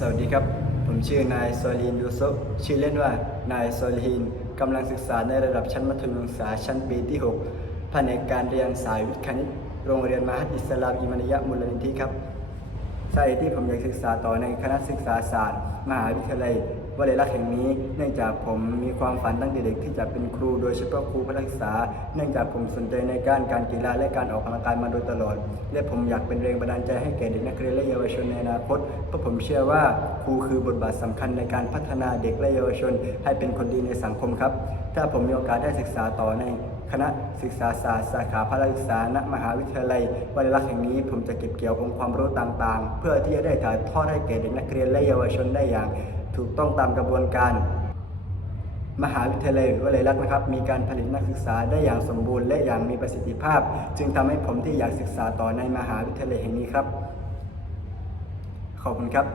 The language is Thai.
สวัสดีครับ ผมชื่อนายโซลีนยูซุฟชื่อเล่นว่านายโซลีนกำลังศึกษาในระดับชั้นมัธยมศึกษาชั้นปีที่6แผนกการเรียนสายวิทย์คณิต โรงเรียนมหัดอิสลามอิมานยะมูลนิธิครับ สาเหตุที่ผมอยากศึกษาต่อในคณะศึกษาศาสตร์ มหาวิทยาลัยวลัยลักษณ์แห่งนี้ เนื่องจากผมมีความฝันตั้งแต่เด็กที่จะเป็นครู โดยเฉพาะครูพละศึกษา เนื่องจากผมสนใจในการการกีฬาและการออกกำลังกายมาโดยตลอด และผมอยากเป็นแรงบันดาลใจให้แก่เด็กนักเรียนและเยาวชนในอนาคต เพราะผมเชื่อว่าครูคือบทบาทสำคัญในการพัฒนาเด็กและเยาวชน ให้เป็นคนดีในสังคมครับ ถ้าผมมีโอกาสได้ศึกษาต่อใน คณะศึกษาศาสตร์สาขาพละศึกษาณมหาวิทยาลัยวลัยลักษ์แห่งนี้ผมจะเก็บเกี่ยวองค์ความรู้ต่างๆ เพื่อที่จะได้ถ่ายทอดให้แก่เด็กนักเรียนและเยาวชนได้อย่าง ถูกต้องตามกระบวนการ มหาวิทยาลัยวลัยลักษ์นะครับ มีการผลิตนักศึกษาได้อย่างสมบูรณ์และอย่างมีประสิทธิภาพ จึงทำให้ผมที่อยากศึกษาต่อในมหาวิทยาลัยแห่งนี้ครับ ขอบคุณครับ